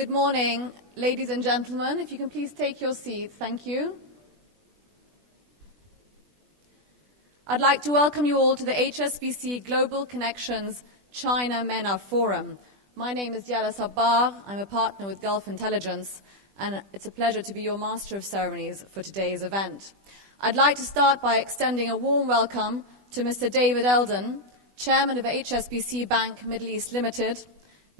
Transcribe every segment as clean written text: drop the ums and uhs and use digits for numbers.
Good morning, ladies and gentlemen. If you can please take your seats, thank you. I'd like to welcome you all to the HSBC Global Connections China Mena Forum. My name is Yara Sabbar. I'm a partner with Gulf Intelligence, and it's a pleasure to be your Master of Ceremonies for today's event. I'd like to start by extending a warm welcome to Mr. David Eldon, Chairman of HSBC Bank Middle East Limited,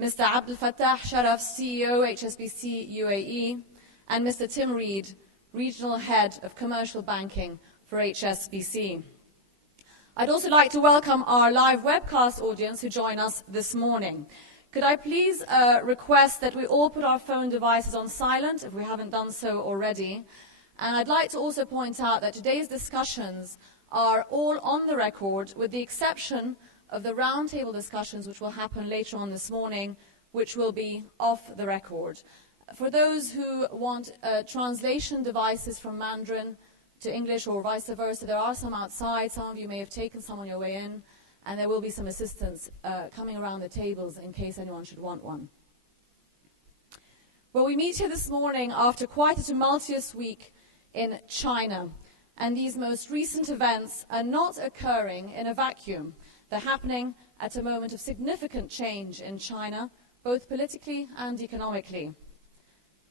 Mr. Abdel Fattah Sharaf, CEO, HSBC UAE, and Mr. Tim Reed, Regional Head of Commercial Banking for HSBC. I'd also like to welcome our live webcast audience who join us this morning. Could I please request that we all put our phone devices on silent if we haven't done so already? And I'd like to also point out that today's discussions are all on the record, with the exception of the roundtable discussions which will happen later on this morning, which will be off the record. For those who want translation devices from Mandarin to English or vice versa, there are some outside. Some of you may have taken some on your way in, and there will be some assistance coming around the tables in case anyone should want one. Well, we meet here this morning after quite a tumultuous week in China, and these most recent events are not occurring in a vacuum. They're happening at a moment of significant change in China, both politically and economically.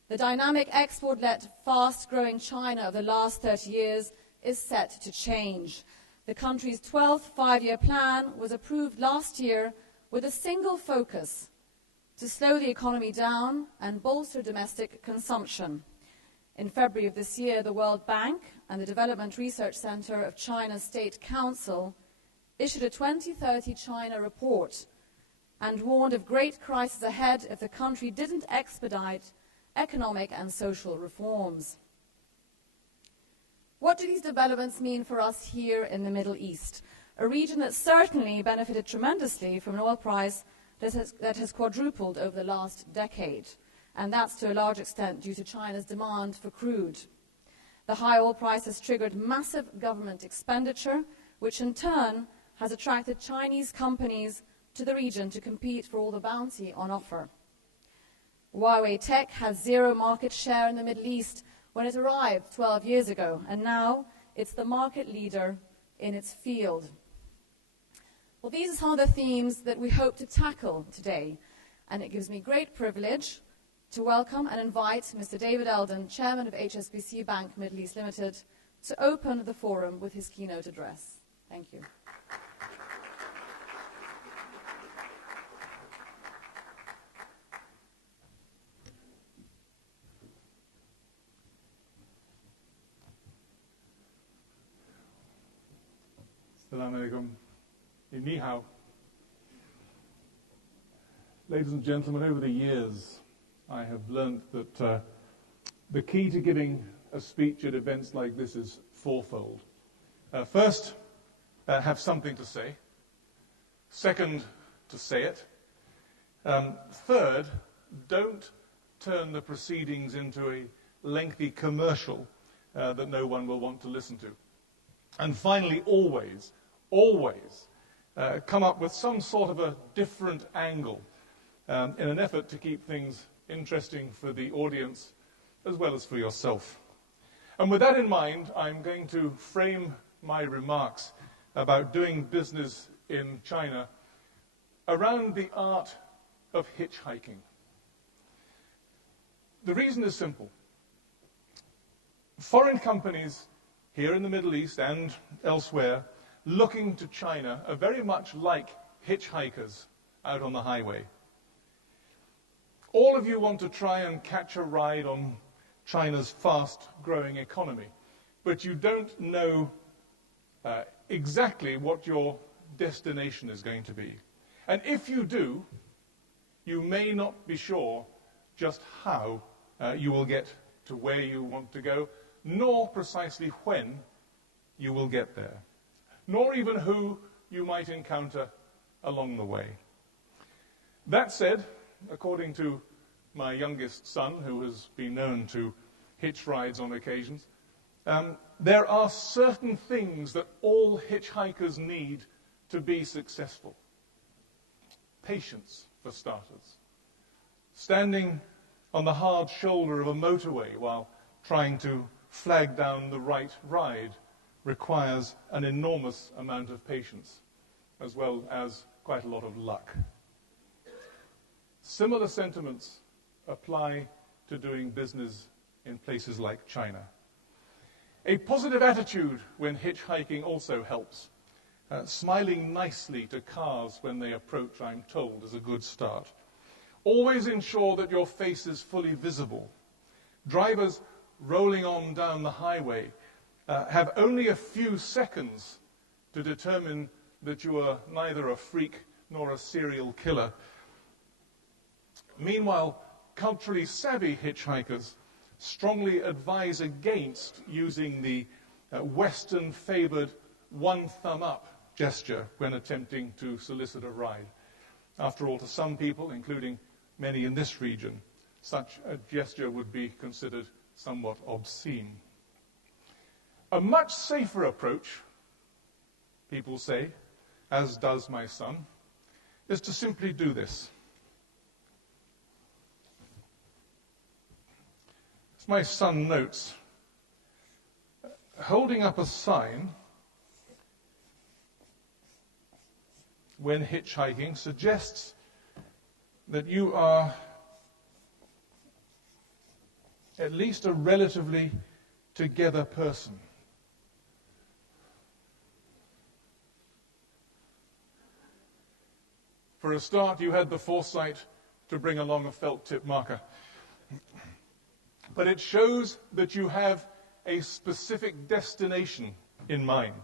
The dynamic export-led, fast-growing China of the last 30 years is set to change. The country's 12th five-year plan was approved last year with a single focus: to slow the economy down and bolster domestic consumption. In February of this year, the World Bank and the Development Research Center of China's State Council issued a 2030 China report and warned of great crisis ahead if the country didn't expedite economic and social reforms. What do these developments mean for us here in the Middle East, a region that certainly benefited tremendously from an oil price that has quadrupled over the last decade, and that's to a large extent due to China's demand for crude. The high oil price has triggered massive government expenditure, which in turn has attracted Chinese companies to the region to compete for all the bounty on offer. Huawei Tech has zero market share in the Middle East when it arrived 12 years ago, and now it's the market leader in its field. Well, these are some of the themes that we hope to tackle today, and it gives me great privilege to welcome and invite Mr. David Eldon, Chairman of HSBC Bank Middle East Limited, to open the forum with his keynote address. Thank you. Assalamu alaikum. Ni hao. Ladies and gentlemen, over the years, I have learned that the key to giving a speech at events like this is fourfold. First, have something to say. Second, to say it. Third, don't turn the proceedings into a lengthy commercial that no one will want to listen to. And finally, always come up with some sort of a different angle in an effort to keep things interesting for the audience as well as for yourself. And with that in mind, I'm going to frame my remarks about doing business in China around the art of hitchhiking. The reason is simple. Foreign companies here in the Middle East and elsewhere looking to China are very much like hitchhikers out on the highway. All of you want to try and catch a ride on China's fast-growing economy, but you don't know exactly what your destination is going to be. And if you do, you may not be sure just how you will get to where you want to go, nor precisely when you will get there, nor even who you might encounter along the way. That said, according to my youngest son, who has been known to hitch rides on occasions, there are certain things that all hitchhikers need to be successful. Patience, for starters. Standing on the hard shoulder of a motorway while trying to flag down the right ride requires an enormous amount of patience, as well as quite a lot of luck. Similar sentiments apply to doing business in places like China. A positive attitude when hitchhiking also helps. Smiling nicely to cars when they approach, I'm told, is a good start. Always ensure that your face is fully visible. Drivers rolling on down the highway have only a few seconds to determine that you are neither a freak nor a serial killer. Meanwhile, culturally savvy hitchhikers strongly advise against using the Western-favored one thumb up gesture when attempting to solicit a ride. After all, to some people, including many in this region, such a gesture would be considered somewhat obscene. A much safer approach, people say, as does my son, is to simply do this. As my son notes, holding up a sign when hitchhiking suggests that you are at least a relatively together person. For a start, you had the foresight to bring along a felt tip marker. But it shows that you have a specific destination in mind.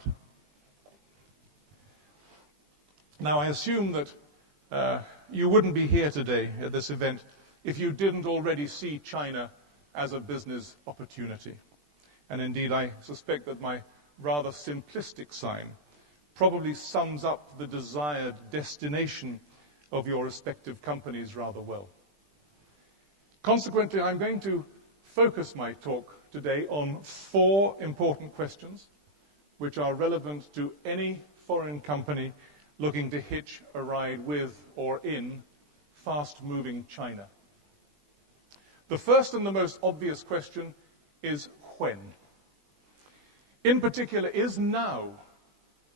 Now, I assume that you wouldn't be here today at this event if you didn't already see China as a business opportunity. And indeed, I suspect that my rather simplistic sign probably sums up the desired destination of your respective companies rather well. Consequently, I'm going to focus my talk today on 4 important questions which are relevant to any foreign company looking to hitch a ride with or in fast-moving China. The first and the most obvious question is when. In particular, is now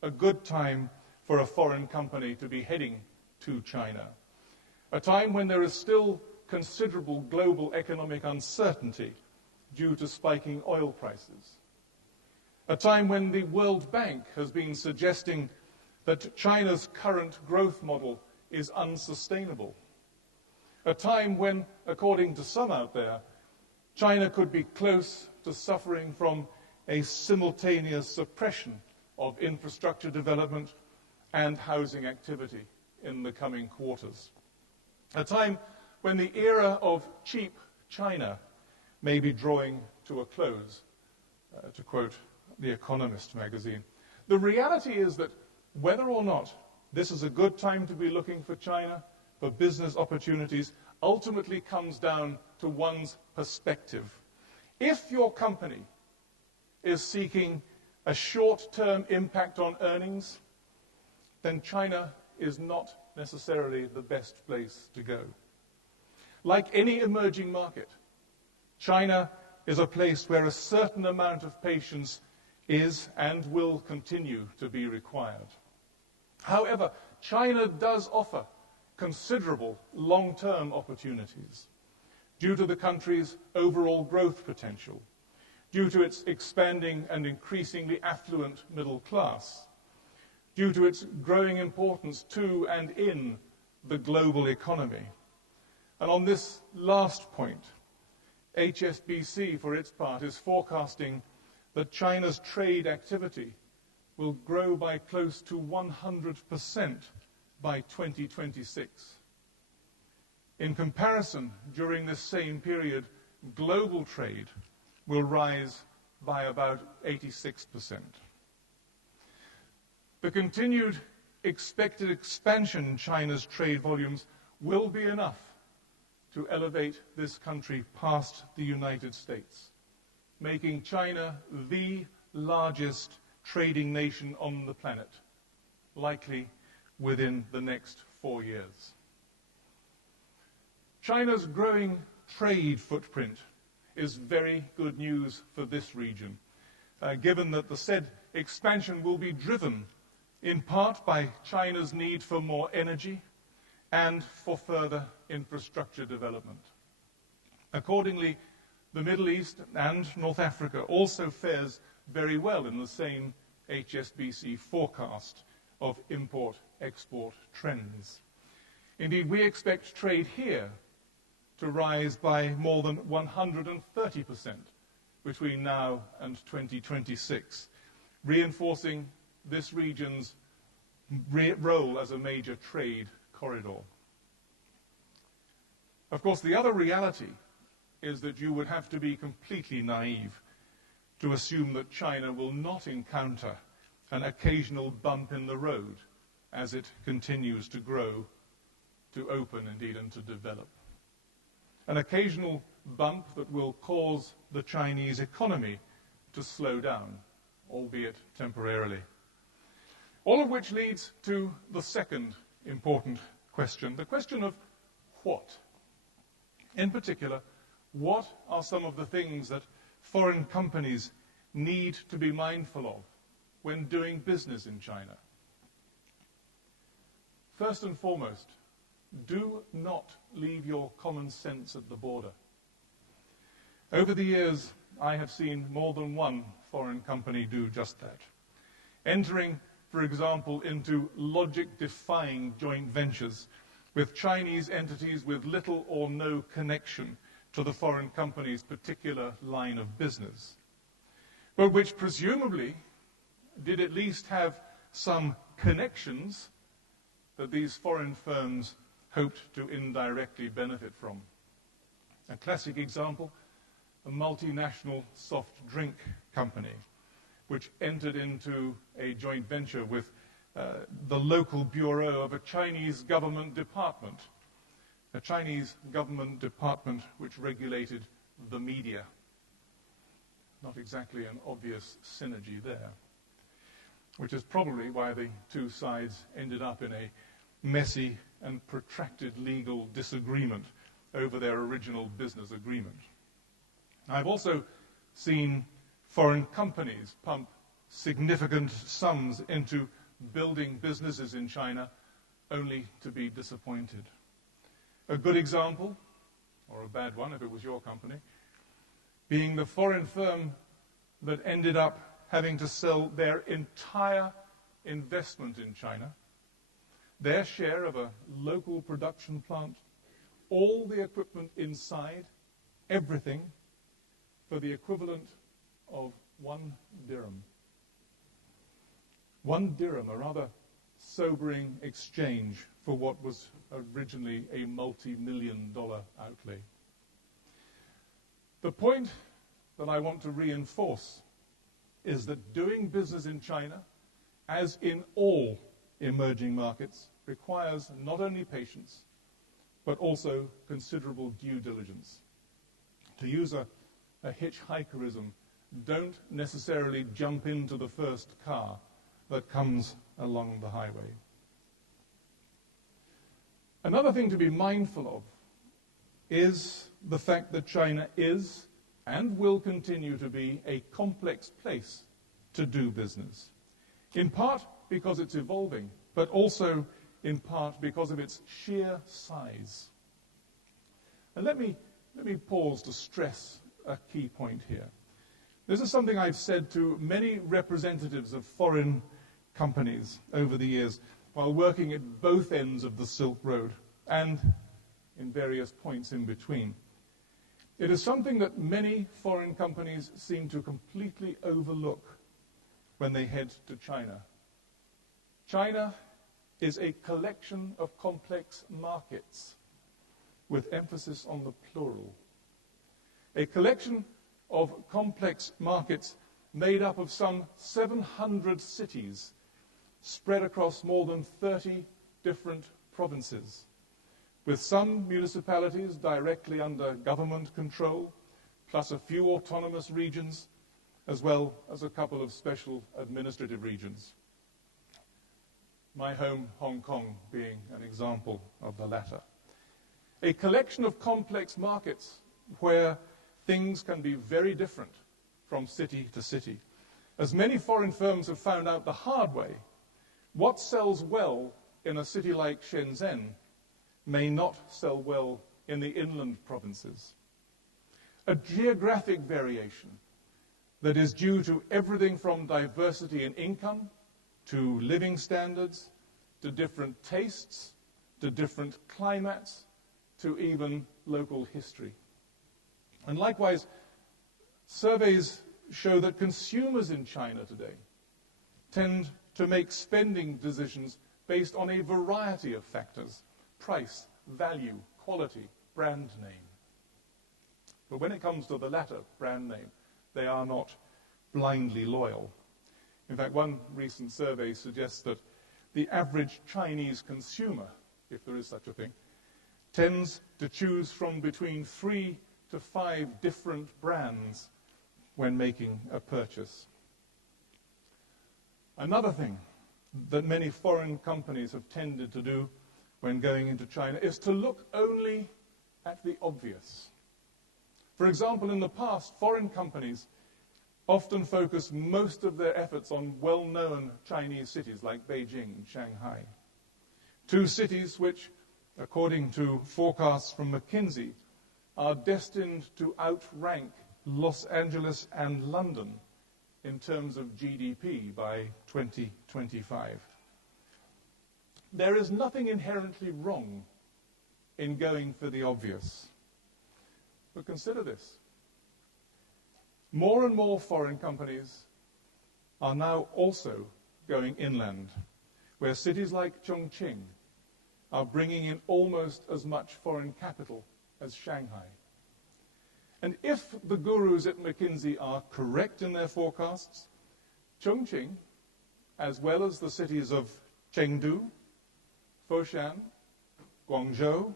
a good time for a foreign company to be heading to China? A time when there is still considerable global economic uncertainty due to spiking oil prices. A time when the World Bank has been suggesting that China's current growth model is unsustainable. A time when, according to some out there, China could be close to suffering from a simultaneous suppression of infrastructure development and housing activity in the coming quarters. A time when the era of cheap China may be drawing to a close, to quote The Economist magazine. The reality is that whether or not this is a good time to be looking for China, for business opportunities, ultimately comes down to one's perspective. If your company is seeking a short-term impact on earnings, then China is not necessarily the best place to go. Like any emerging market, China is a place where a certain amount of patience is and will continue to be required. However, China does offer considerable long-term opportunities due to the country's overall growth potential, due to its expanding and increasingly affluent middle class, due to its growing importance to and in the global economy. And on this last point, HSBC, for its part, is forecasting that China's trade activity will grow by close to 100% by 2026. In comparison, during this same period, global trade will rise by about 86%. The continued expected expansion in China's trade volumes will be enough to elevate this country past the United States, making China the largest trading nation on the planet, likely within the next 4 years. China's growing trade footprint is very good news for this region, given that the said expansion will be driven in part by China's need for more energy and for further infrastructure development. Accordingly, the Middle East and North Africa also fares very well in the same HSBC forecast of import-export trends. Indeed, we expect trade here to rise by more than 130% between now and 2026, reinforcing this region's role as a major trade corridor. Of course, the other reality is that you would have to be completely naive to assume that China will not encounter an occasional bump in the road as it continues to grow, to open indeed, and to develop. An occasional bump that will cause the Chinese economy to slow down, albeit temporarily. All of which leads to the second important question, the question of what? In particular, what are some of the things that foreign companies need to be mindful of when doing business in China? First and foremost, do not leave your common sense at the border. Over the years, I have seen more than one foreign company do just that. Entering, for example, into logic-defying joint ventures with Chinese entities with little or no connection to the foreign company's particular line of business, but which presumably did at least have some connections that these foreign firms hoped to indirectly benefit from. A classic example, a multinational soft drink company, which entered into a joint venture with the local bureau of a Chinese government department, which regulated the media. Not exactly an obvious synergy there, which is probably why the two sides ended up in a messy and protracted legal disagreement over their original business agreement. I've also seen foreign companies pump significant sums into building businesses in China only to be disappointed. A good example, or a bad one if it was your company, being the foreign firm that ended up having to sell their entire investment in China, their share of a local production plant, all the equipment inside, everything, for the equivalent of 1 dirham. 1 dirham, a rather sobering exchange for what was originally a multi-million-dollar outlay. The point that I want to reinforce is that doing business in China, as in all emerging markets, requires not only patience, but also considerable due diligence. To use a hitchhikerism, don't necessarily jump into the first car that comes along the highway. Another thing to be mindful of is the fact that China is and will continue to be a complex place to do business, in part because it's evolving, but also in part because of its sheer size. And let me pause to stress a key point here. This is something I've said to many representatives of foreign companies over the years while working at both ends of the Silk Road and in various points in between. It is something that many foreign companies seem to completely overlook when they head to China. China is a collection of complex markets, with emphasis on the plural. A collection of complex markets made up of some 700 cities spread across more than 30 different provinces, with some municipalities directly under government control, plus a few autonomous regions, as well as a couple of special administrative regions. My home, Hong Kong, being an example of the latter. a collection of complex markets where things can be very different from city to city. As many foreign firms have found out the hard way, what sells well in a city like Shenzhen may not sell well in the inland provinces. A geographic variation that is due to everything from diversity in income, to living standards, to different tastes, to different climates, to even local history. And likewise, surveys show that consumers in China today tend to make spending decisions based on a variety of factors: price, value, quality, brand name. But when it comes to the latter, brand name, they are not blindly loyal. In fact, one recent survey suggests that the average Chinese consumer, if there is such a thing, tends to choose from between 3 to 5 different brands when making a purchase. Another thing that many foreign companies have tended to do when going into China is to look only at the obvious. For example, in the past, foreign companies often focused most of their efforts on well-known Chinese cities like Beijing and Shanghai. Two cities which, according to forecasts from McKinsey, are destined to outrank Los Angeles and London in terms of GDP by 2025. There is nothing inherently wrong in going for the obvious. But consider this. More and more foreign companies are now also going inland, where cities like Chongqing are bringing in almost as much foreign capital as Shanghai. And if the gurus at McKinsey are correct in their forecasts, Chongqing, as well as the cities of Chengdu, Foshan, Guangzhou,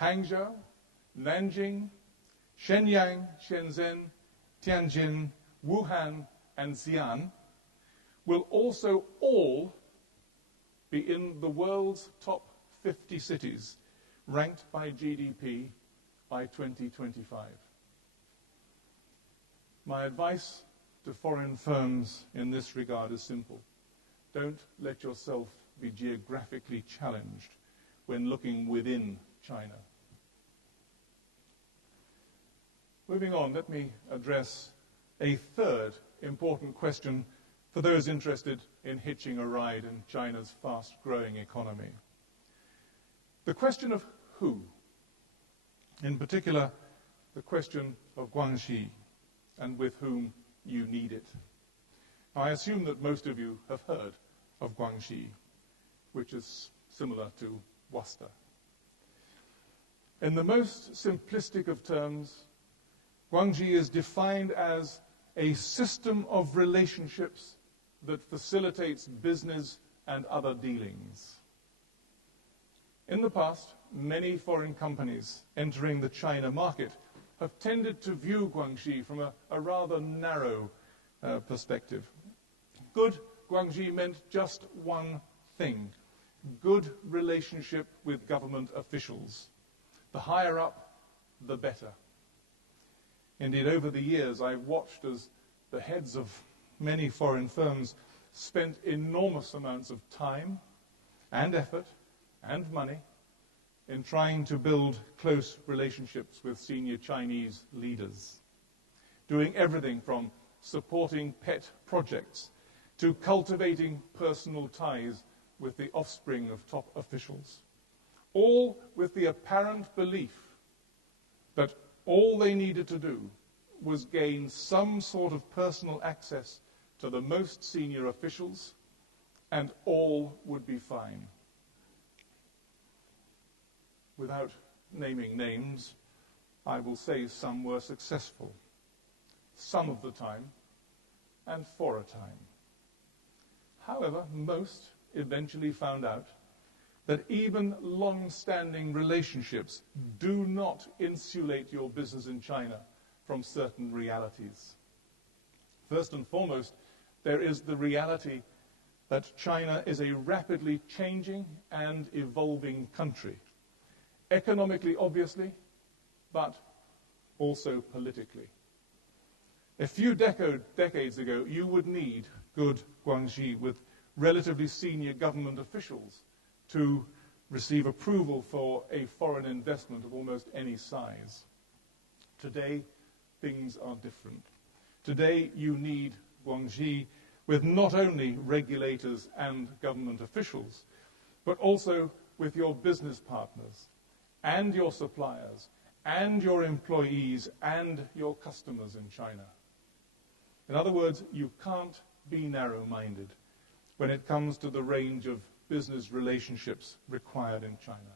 Hangzhou, Nanjing, Shenyang, Shenzhen, Tianjin, Wuhan, and Xi'an, will also all be in the world's top 50 cities, ranked by GDP by 2025. My advice to foreign firms in this regard is simple. Don't let yourself be geographically challenged when looking within China. Moving on, let me address a third important question for those interested in hitching a ride in China's fast-growing economy. The question of who, in particular, the question of Guangxi, and with whom you need it. Now, I assume that most of you have heard of Guangxi, which is similar to Worcester. In the most simplistic of terms, Guangxi is defined as a system of relationships that facilitates business and other dealings. In the past, many foreign companies entering the China market have tended to view Guangxi from a rather narrow perspective. Good Guangxi meant just one thing: good relationship with government officials. The higher up, the better. Indeed, over the years, I've watched as the heads of many foreign firms spent enormous amounts of time and effort and money in trying to build close relationships with senior Chinese leaders, doing everything from supporting pet projects to cultivating personal ties with the offspring of top officials, all with the apparent belief that all they needed to do was gain some sort of personal access to the most senior officials, and all would be fine. Without naming names, I will say some were successful, some of the time, and for a time. However, most eventually found out that even long-standing relationships do not insulate your business in China from certain realities. First and foremost, there is the reality that China is a rapidly changing and evolving country. economically, obviously, but also politically. A few decades ago, you would need good Guangxi with relatively senior government officials to receive approval for a foreign investment of almost any size. Today, things are different. Today, you need Guangxi with not only regulators and government officials, but also with your business partners and your suppliers and your employees and your customers in China. In other words, you can't be narrow-minded when it comes to the range of business relationships required in China.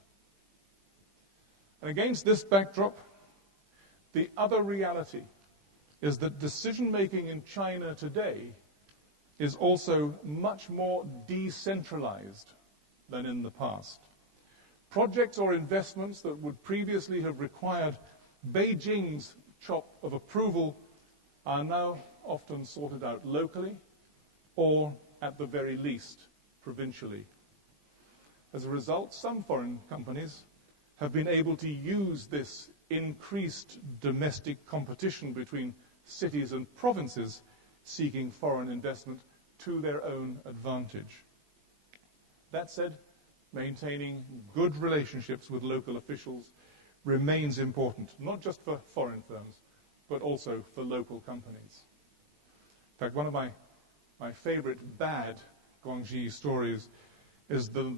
And against this backdrop, the other reality is that decision-making in China today is also much more decentralized than in the past. Projects or investments that would previously have required Beijing's chop of approval are now often sorted out locally or, at the very least, provincially. As a result, some foreign companies have been able to use this increased domestic competition between cities and provinces seeking foreign investment to their own advantage. That said, maintaining good relationships with local officials remains important, not just for foreign firms, but also for local companies. In fact, one of my favorite bad Guangxi stories is the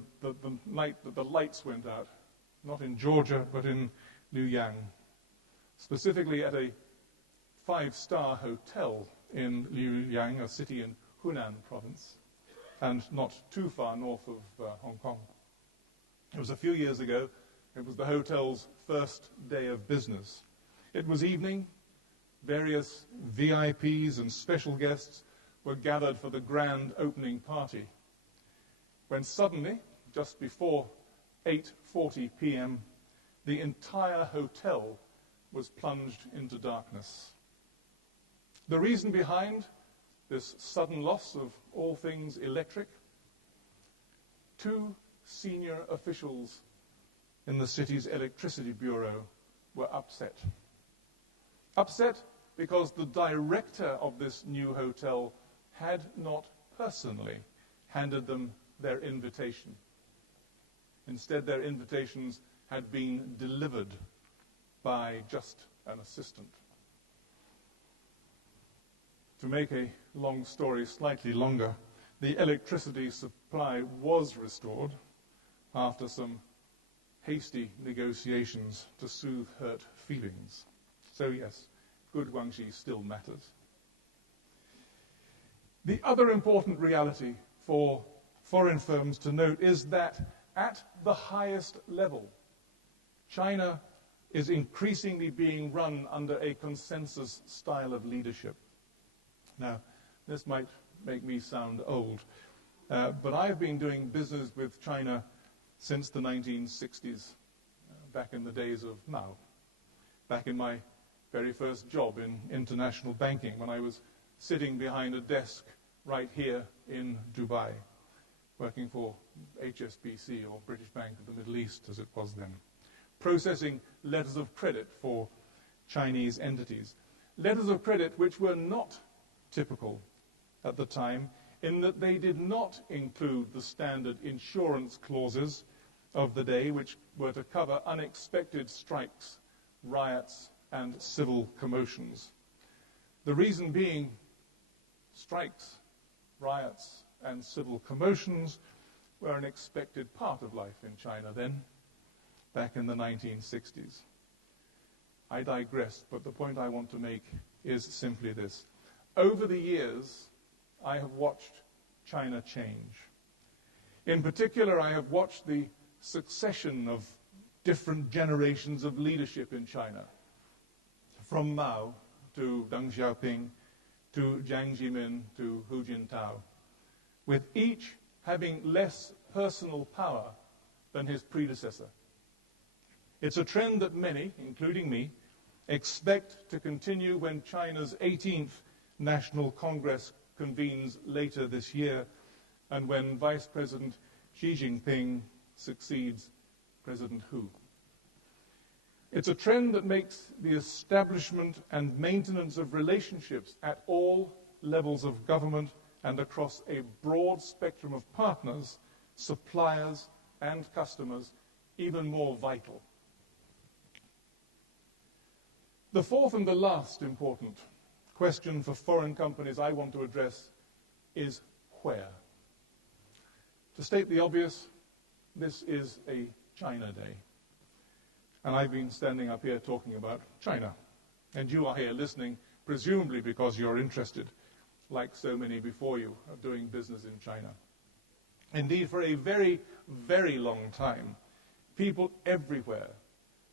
night that the lights went out, not in Georgia, but in Luoyang, specifically at a 5-star hotel in Luoyang, a city in Hunan province, and not too far north of Hong Kong. It was a few years ago. It was the hotel's first day of business. It was evening. Various VIPs and special guests were gathered for the grand opening party, when suddenly, just before 8:40 p.m., the entire hotel was plunged into darkness. The reason behind this sudden loss of all things electric: 2 senior officials in the city's electricity bureau were upset. Upset because the director of this new hotel had not personally handed them their invitation. Instead, their invitations had been delivered by just an assistant. To make a long story slightly longer, the electricity supply was restored after some hasty negotiations to soothe hurt feelings. So yes, good Guangxi still matters. The other important reality for foreign firms to note is that at the highest level, China is increasingly being run under a consensus style of leadership. Now, this might make me sound old, but I've been doing business with China since the 1960s, back in the days of Mao, back in my very first job in international banking, when I was sitting behind a desk right here in Dubai, working for HSBC, or British Bank of the Middle East as it was then, processing letters of credit for Chinese entities. Letters of credit which were not typical at the time, in that they did not include the standard insurance clauses of the day, which were to cover unexpected strikes, riots, and civil commotions. The reason being, strikes, riots, and civil commotions were an expected part of life in China then, back in the 1960s. I digress, but the point I want to make is simply this. Over the years, I have watched China change. In particular, I have watched the succession of different generations of leadership in China, from Mao to Deng Xiaoping to Jiang Zemin to Hu Jintao, with each having less personal power than his predecessor. It's a trend that many, including me, expect to continue when China's 18th National Congress convenes later this year, and when Vice President Xi Jinping succeeds President Hu. It's a trend that makes the establishment and maintenance of relationships at all levels of government and across a broad spectrum of partners, suppliers, and customers even more vital. The fourth and the last important question for foreign companies I want to address is where. To state the obvious, this is a China Day. And I've been standing up here talking about China. And you are here listening, presumably because you're interested, like so many before you, of doing business in China. Indeed, for a very, very long time, people everywhere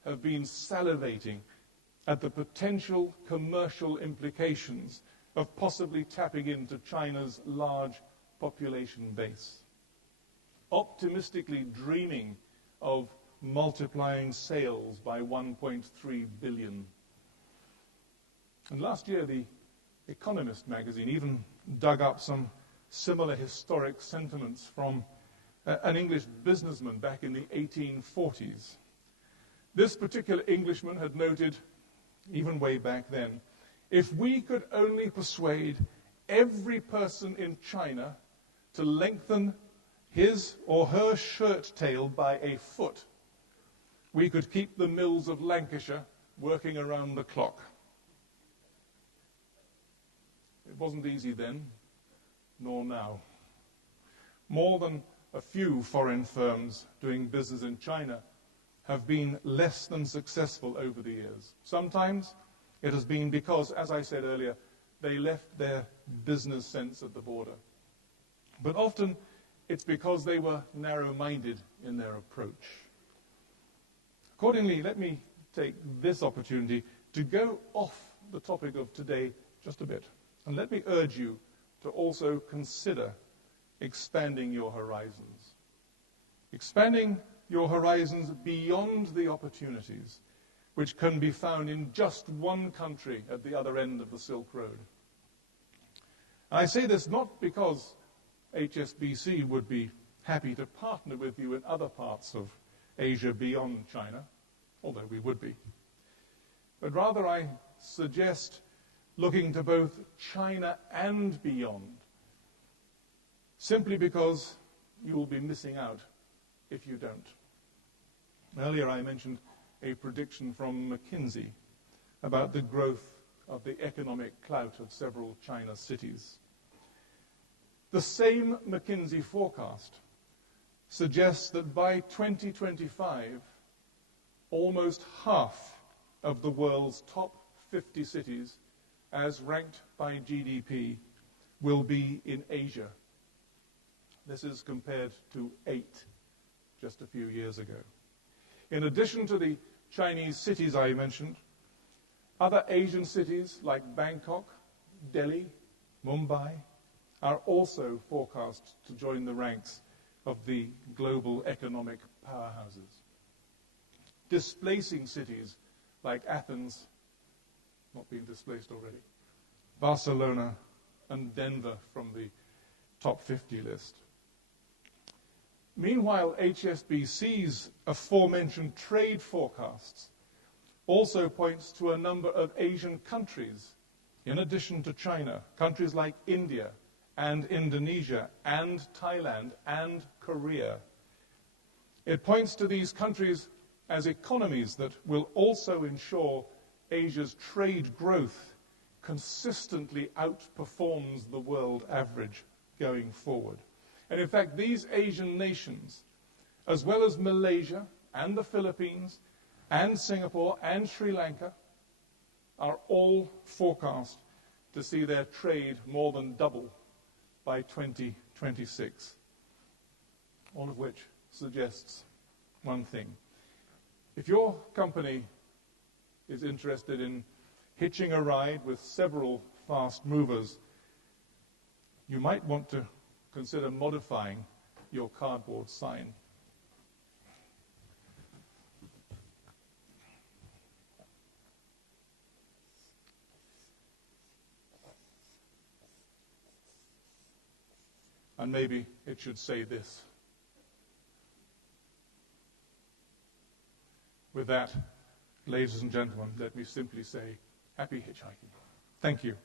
have been salivating at the potential commercial implications of possibly tapping into China's large population base, optimistically dreaming of multiplying sales by 1.3 billion. And last year, The Economist magazine even dug up some similar historic sentiments from an English businessman back in the 1840s. This particular Englishman had noted, even way back then, if we could only persuade every person in China to lengthen his or her shirt tail by a foot, we could keep the mills of Lancashire working around the clock. It wasn't easy then, nor now. More than a few foreign firms doing business in China have been less than successful over the years. Sometimes it has been because, as I said earlier, they left their business sense at the border. But often it's because they were narrow-minded in their approach. Accordingly, let me take this opportunity to go off the topic of today just a bit. And let me urge you to also consider expanding your horizons. Expanding your horizons beyond the opportunities which can be found in just one country at the other end of the Silk Road. I say this not because HSBC would be happy to partner with you in other parts of Asia beyond China, although we would be, but rather I suggest looking to both China and beyond, simply because you will be missing out if you don't. Earlier I mentioned a prediction from McKinsey about the growth of the economic clout of several China cities. The same McKinsey forecast suggests that by 2025, almost half of the world's top 50 cities, as ranked by GDP, will be in Asia. This is compared to 8 just a few years ago. In addition to the Chinese cities I mentioned, other Asian cities like Bangkok, Delhi, Mumbai are also forecast to join the ranks of the global economic powerhouses, displacing cities like Athens, not being displaced already, Barcelona, and Denver from the top 50 list. Meanwhile, HSBC's aforementioned trade forecasts also points to a number of Asian countries, in addition to China, countries like India and Indonesia and Thailand and Korea. It points to these countries as economies that will also ensure Asia's trade growth consistently outperforms the world average going forward. And in fact, these Asian nations, as well as Malaysia and the Philippines and Singapore and Sri Lanka, are all forecast to see their trade more than double by 2026. All of which suggests one thing. If your company is interested in hitching a ride with several fast movers, you might want to consider modifying your cardboard sign. And maybe it should say this. With that, ladies and gentlemen, let me simply say, happy hitchhiking. Thank you.